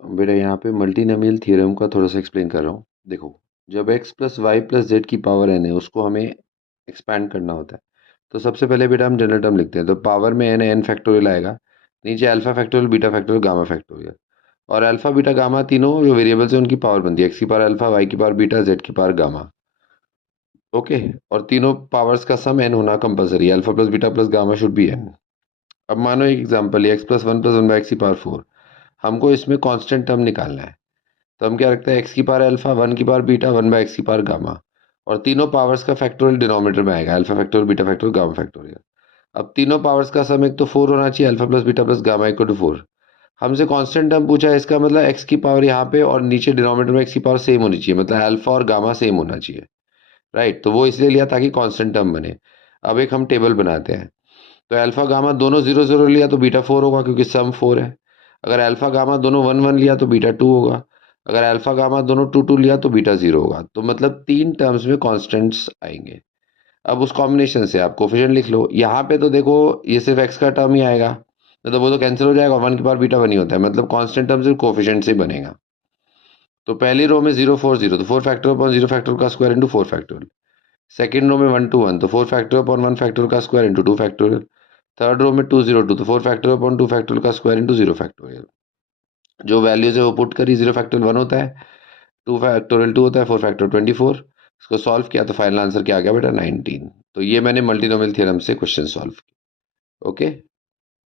बेटा यहाँ पे मल्टीनोमियल थ्योरम का थोड़ा सा एक्सप्लेन कर रहा हूँ। देखो, जब x plus y plus z की पावर n है उसको हमें एक्सपैंड करना होता है। तो सबसे पहले बेटा हम जनरल टर्म लिखते हैं, तो पावर में n है, n फैक्टोरियल आएगा, नीचे alpha factorial, beta factorial, gamma factorial. और अल्फा बीटा गामा तीनों जो वेरिएबल्स हैं उनकी पावर बनती है, x की पावर अल्फा, y की पावर बीटा, z की पावर गामा। ओके। और तीनों पावर्स का सम n होना कंपलसरी है, alpha plus beta plus gamma should be n। अब मानो एक एग्जांपल है, x plus one by x की पावर 4। हमको इसमें कांस्टेंट टर्म निकालना है, तो हम क्या रखते हैं, x की पावर अल्फा, वन की power beta, one by x की पावर गामा। और तीनों पावर्स का फैक्टोरियल डिनोमिनेटर में आएगा, alpha factorial, beta factorial, gamma factorial. अब तीनों पावर्स का सम एक तो 4 होना चाहिए, alpha plus beta plus gamma equal to 4। हमसे कांस्टेंट टर्म पूछा है, इसका मतलब x की पावर यहाँ पे और नीचे डिनोमिनेटर में x की पावर सेम होनी चाहिए, मतलब अल्फा और गामा सेम होना चाहिए। राइट, तो वो इसलिए लिया ताकि कांस्टेंट टर्म बने। अब एक हम टेबल बनाते हैं, तो अल्फा गामा दोनों 0 0 लिया तो बीटा 4 होगा क्योंकि सम 4 है। अगर अल्फा गामा दोनों 1 1 लिया तो बीटा 2 होगा। अगर अल्फा गामा दोनों 2 2 लिया तो बीटा 0 होगा। तो मतलब तीन टर्म्स में कॉन्स्टेंट्स आएंगे। अब उस कॉम्बिनेशन से आप कोफिशिएंट लिख लो। यहाँ पे तो देखो, ये सिर्फ एक्स का टर्म ही आएगा, मतलब वो तो कैंसिल हो जाएगा, वन की पावर बीटा वन ही होता है, मतलब कांस्टेंट टर्म सिर्फ कोफिशिएंट से ही बनेगा। तो पहली रो में 0 4 0, तो 4 फैक्टोरियल अपॉन 0 फैक्टोरियल का square into 4 factorial. Second row में 1 2 1, तो 4 फैक्टोरियल अपॉन 1 फैक्टोरियल का square into 2 factorial. Third row में 2 0 2, तो 4 फैक्टोरियल अपॉन 2 फैक्टोरियल का स्क्वायर इंटू 0 फैक्टोरियल। जो वैल्यूज है वो पुट करी, 0 फैक्टोरियल 1 होता है, 2 फैक्टोरियल 2 होता है, 4 फैक्टोरियल 24। इसको सॉल्व किया तो फाइनल आंसर क्या आ गया बेटा, 19। तो ये मैंने मल्टीनोमियल थ्योरम से क्वेश्चन सॉल्व किया। ओके।